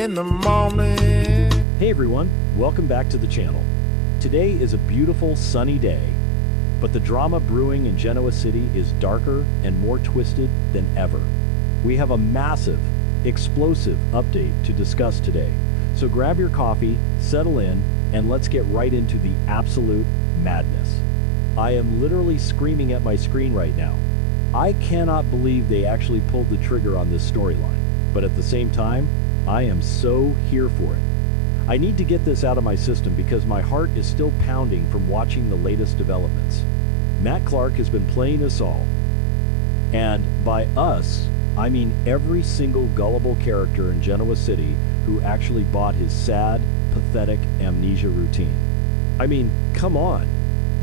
in the morning. Hey everyone, welcome back to the channel. Today is a beautiful sunny day, but the drama brewing in Genoa City is darker and more twisted than ever. We have a massive, explosive update to discuss today. So grab your coffee, settle in, and let's get right into the absolute madness. I am literally screaming at my screen right now. I cannot believe they actually pulled the trigger on this storyline, but at the same time, I am so here for it. I need to get this out of my system because my heart is still pounding from watching the latest developments. Matt Clark has been playing us all. And by us, I mean every single gullible character in Genoa City who actually bought his sad, pathetic amnesia routine. I mean, come on.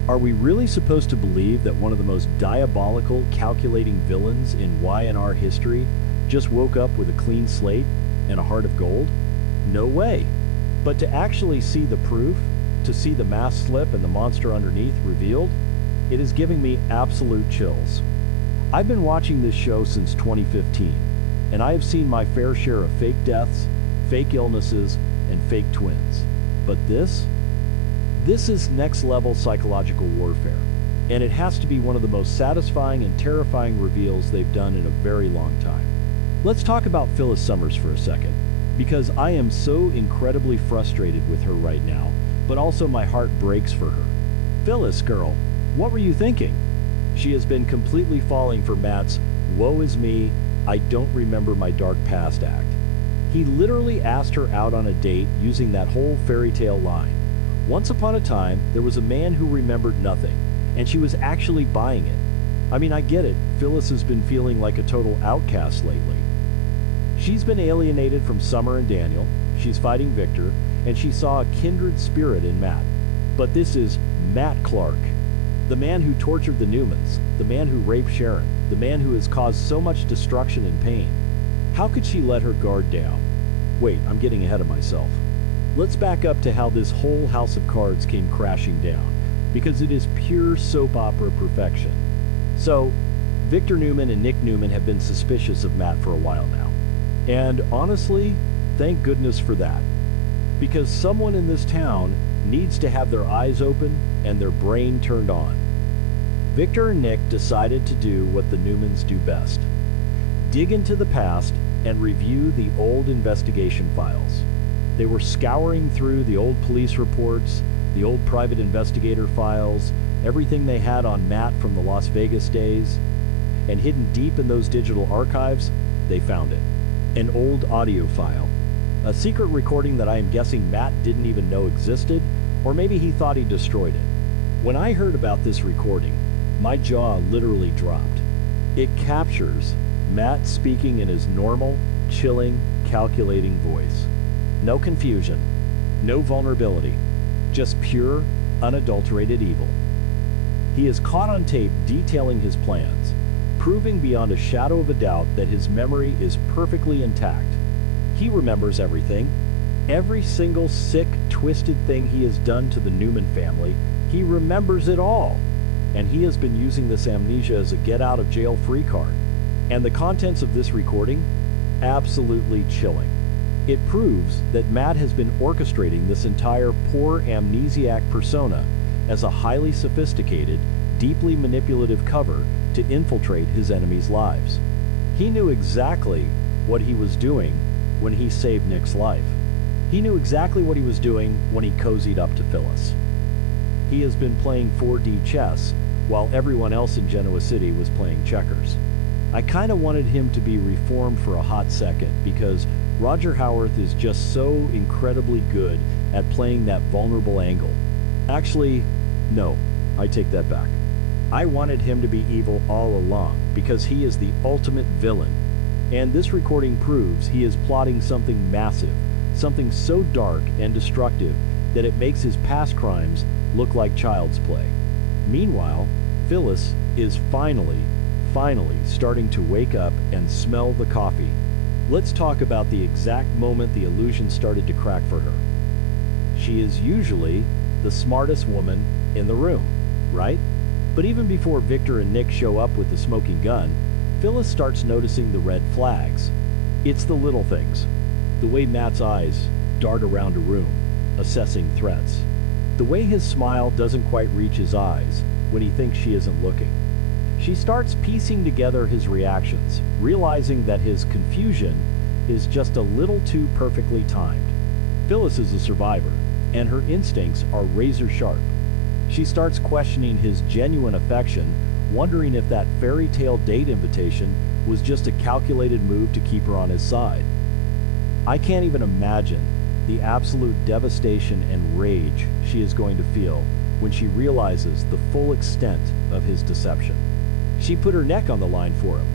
Are we really supposed to believe that one of the most diabolical, calculating villains in Y&R history just woke up with a clean slate and a heart of gold? No way. But to actually see the proof, to see the mask slip and the monster underneath revealed, it is giving me absolute chills. I've been watching this show since 2015, and I have seen my fair share of fake deaths, fake illnesses, and fake twins. But this is next level psychological warfare, and it has to be one of the most satisfying and terrifying reveals they've done in a very long time. Let's talk about Phyllis Summers for a second, because I am so incredibly frustrated with her right now, but also my heart breaks for her. Phyllis, girl, what were you thinking? She has been completely falling for Matt's "woe is me, I don't remember my dark past" act. He literally asked her out on a date using that whole fairy tale line. Once upon a time, there was a man who remembered nothing, and she was actually buying it. I mean, I get it, Phyllis has been feeling like a total outcast lately. She's been alienated from Summer and Daniel, she's fighting Victor, and she saw a kindred spirit in Matt. But this is Matt Clark, the man who tortured the Newmans, the man who raped Sharon, the man who has caused so much destruction and pain. How could she let her guard down? Wait, I'm getting ahead of myself. Let's back up to how this whole house of cards came crashing down, because it is pure soap opera perfection. So, Victor Newman and Nick Newman have been suspicious of Matt for a while now. And honestly, thank goodness for that. Because someone in this town needs to have their eyes open and their brain turned on. Victor and Nick decided to do what the Newmans do best. Dig into the past and review the old investigation files. They were scouring through the old police reports, the old private investigator files, everything they had on Matt from the Las Vegas days, and hidden deep in those digital archives, they found it. An old audio file. A secret recording that I am guessing Matt didn't even know existed, or maybe he thought he destroyed it. When I heard about this recording, my jaw literally dropped. It captures Matt speaking in his normal, chilling, calculating voice. No confusion, no vulnerability, just pure, unadulterated evil. He is caught on tape detailing his plans, proving beyond a shadow of a doubt that his memory is perfectly intact. He remembers everything. Every single sick, twisted thing he has done to the Newman family, he remembers it all. And he has been using this amnesia as a get-out-of-jail-free card. And the contents of this recording? Absolutely chilling. It proves that Matt has been orchestrating this entire poor amnesiac persona as a highly sophisticated, deeply manipulative cover to infiltrate his enemies' lives. He knew exactly what he was doing when he saved Nick's life. He knew exactly what he was doing when he cozied up to Phyllis. He has been playing 4D chess while everyone else in Genoa City was playing checkers. I kind of wanted him to be reformed for a hot second because Roger Howarth is just so incredibly good at playing that vulnerable angle. Actually, no, I take that back. I wanted him to be evil all along because he is the ultimate villain. And this recording proves he is plotting something massive, something so dark and destructive that it makes his past crimes look like child's play. Meanwhile, Phyllis is finally starting to wake up and smell the coffee. Let's talk about the exact moment the illusion started to crack for her. She is usually the smartest woman in the room, right? But even before Victor and Nick show up with the smoking gun, Phyllis starts noticing the red flags. It's the little things. The way Matt's eyes dart around a room, assessing threats. The way his smile doesn't quite reach his eyes when he thinks she isn't looking. She starts piecing together his reactions, realizing that his confusion is just a little too perfectly timed. Phyllis is a survivor, and her instincts are razor sharp. She starts questioning his genuine affection, wondering if that fairy tale date invitation was just a calculated move to keep her on his side. I can't even imagine the absolute devastation and rage she is going to feel when she realizes the full extent of his deception. She put her neck on the line for him.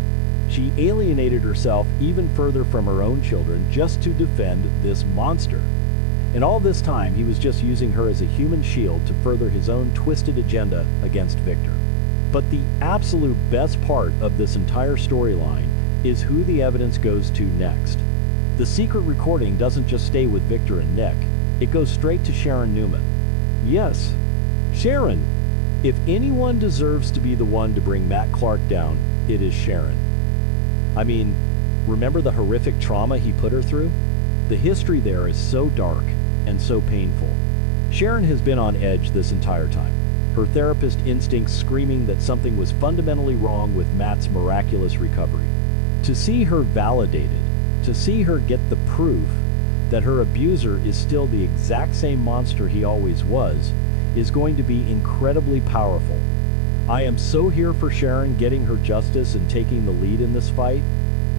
She alienated herself even further from her own children just to defend this monster. And all this time, he was just using her as a human shield to further his own twisted agenda against Victor. But the absolute best part of this entire storyline is who the evidence goes to next. The secret recording doesn't just stay with Victor and Nick, it goes straight to Sharon Newman. Yes, Sharon. If anyone deserves to be the one to bring Matt Clark down, it is Sharon. I mean, remember the horrific trauma he put her through? The history there is so dark and so painful. Sharon has been on edge this entire time, her therapist instincts screaming that something was fundamentally wrong with Matt's miraculous recovery. To see her validated, to see her get the proof that her abuser is still the exact same monster he always was, is going to be incredibly powerful. I am so here for Sharon getting her justice and taking the lead in this fight.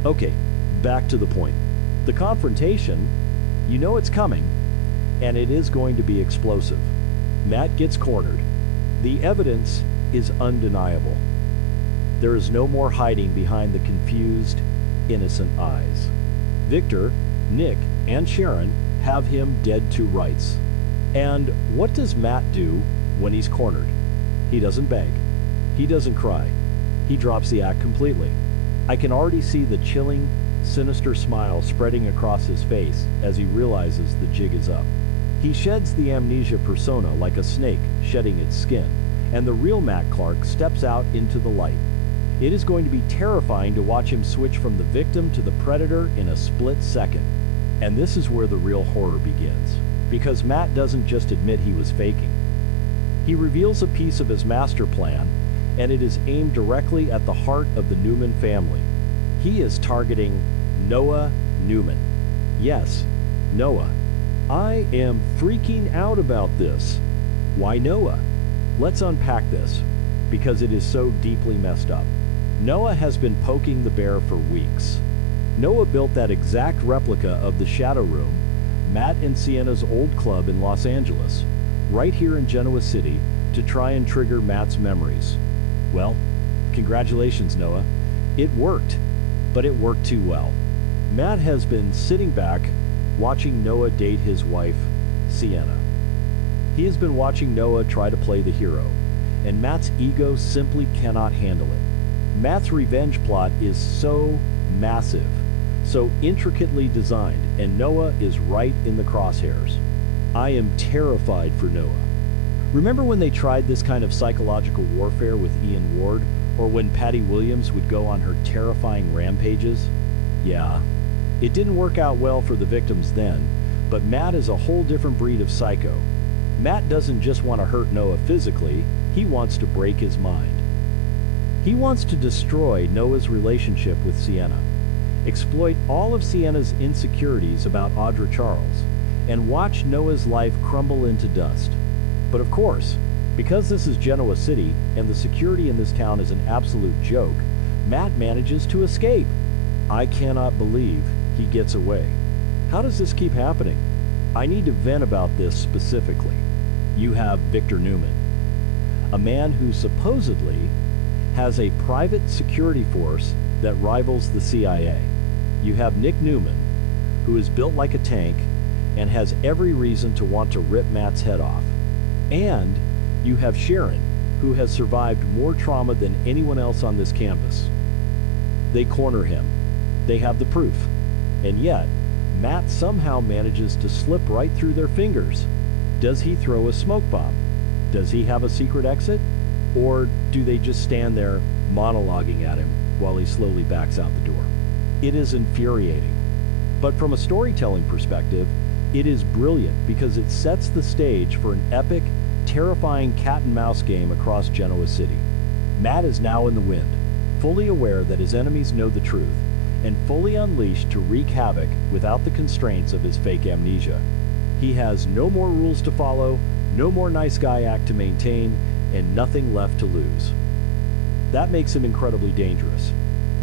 Okay, back to the point. The confrontation, you know it's coming, and it is going to be explosive. Matt gets cornered. The evidence is undeniable. There is no more hiding behind the confused, innocent eyes. Victor, Nick, and Sharon have him dead to rights. And what does Matt do when he's cornered? He doesn't beg. He doesn't cry. He drops the act completely. I can already see the chilling, sinister smile spreading across his face as he realizes the jig is up. He sheds the amnesia persona like a snake shedding its skin, and the real Matt Clark steps out into the light. It is going to be terrifying to watch him switch from the victim to the predator in a split second. And this is where the real horror begins, because Matt doesn't just admit he was faking. He reveals a piece of his master plan, and it is aimed directly at the heart of the Newman family. He is targeting Noah Newman. Yes, Noah. I am freaking out about this. Why Noah? Let's unpack this, because it is so deeply messed up. Noah has been poking the bear for weeks. Noah built that exact replica of the Shadow Room, Matt and Sienna's old club in Los Angeles, right here in Genoa City, to try and trigger Matt's memories. Well, congratulations, Noah. It worked, but it worked too well. Matt has been sitting back, watching Noah date his wife, Sienna. He has been watching Noah try to play the hero, and Matt's ego simply cannot handle it. Matt's revenge plot is so massive, so intricately designed, and Noah is right in the crosshairs. I am terrified for Noah. Remember when they tried this kind of psychological warfare with Ian Ward, or when Patty Williams would go on her terrifying rampages? Yeah, it didn't work out well for the victims then, but Matt is a whole different breed of psycho. Matt doesn't just want to hurt Noah physically, he wants to break his mind. He wants to destroy Noah's relationship with Sienna, exploit all of Sienna's insecurities about Audra Charles, and watch Noah's life crumble into dust. But of course, because this is Genoa City and the security in this town is an absolute joke, Matt manages to escape. I cannot believe he gets away. How does this keep happening? I need to vent about this specifically. You have Victor Newman, a man who supposedly has a private security force that rivals the CIA. You have Nick Newman, who is built like a tank and has every reason to want to rip Matt's head off. And you have Sharon, who has survived more trauma than anyone else on this campus. They corner him. They have the proof. And yet, Matt somehow manages to slip right through their fingers. Does he throw a smoke bomb? Does he have a secret exit? Or do they just stand there monologuing at him while he slowly backs out the door? It is infuriating. But from a storytelling perspective, it is brilliant because it sets the stage for an epic, terrifying cat-and-mouse game across Genoa City. Matt is now in the wind, fully aware that his enemies know the truth, and fully unleashed to wreak havoc without the constraints of his fake amnesia. He has no more rules to follow, no more nice guy act to maintain, and nothing left to lose. That makes him incredibly dangerous.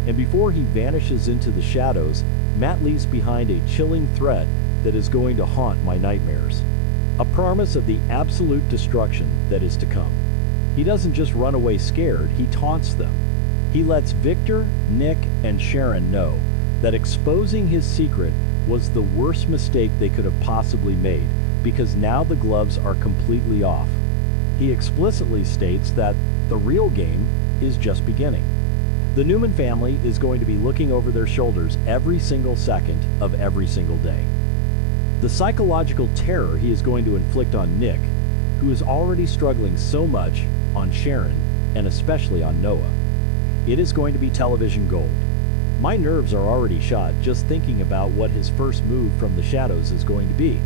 And before he vanishes into the shadows, Matt leaves behind a chilling threat that is going to haunt my nightmares. A promise of the absolute destruction that is to come. He doesn't just run away scared, he taunts them. He lets Victor, Nick, and Sharon know that exposing his secret was the worst mistake they could have possibly made, because now the gloves are completely off. He explicitly states that the real game is just beginning. The Newman family is going to be looking over their shoulders every single second of every single day. The psychological terror he is going to inflict on Nick, who is already struggling so much, on Sharon, and especially on Noah. It is going to be television gold. My nerves are already shot just thinking about what his first move from the shadows is going to be.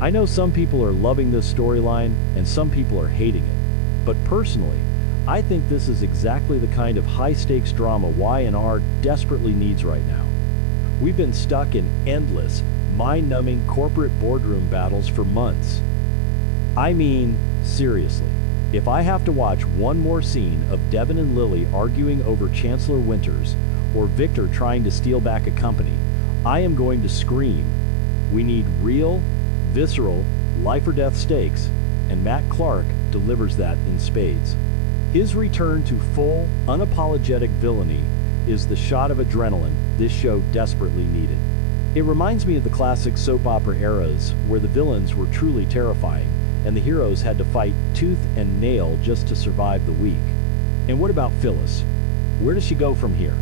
I know some people are loving this storyline and some people are hating it, but personally, I think this is exactly the kind of high-stakes drama Y&R desperately needs right now. We've been stuck in endless, mind-numbing corporate boardroom battles for months. I mean, seriously. If I have to watch one more scene of Devin and Lily arguing over Chancellor Winters, or Victor trying to steal back a company, I am going to scream. We need real, visceral, life-or-death stakes, and Matt Clark delivers that in spades. His return to full, unapologetic villainy is the shot of adrenaline this show desperately needed. It reminds me of the classic soap opera eras where the villains were truly terrifying, and the heroes had to fight tooth and nail just to survive the week. And what about Phyllis? Where does she go from here?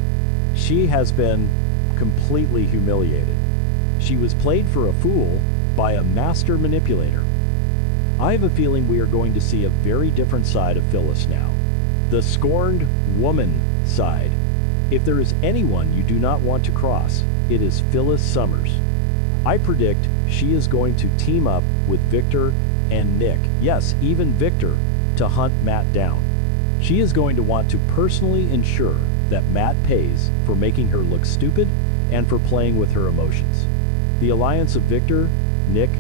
She has been completely humiliated. She was played for a fool by a master manipulator. I have a feeling we are going to see a very different side of Phyllis now. The scorned woman side. If there is anyone you do not want to cross, it is Phyllis Summers. I predict she is going to team up with Victor and Nick, yes, even Victor, to hunt Matt down. She is going to want to personally ensure that Matt pays for making her look stupid and for playing with her emotions. The alliance of Victor, Nick,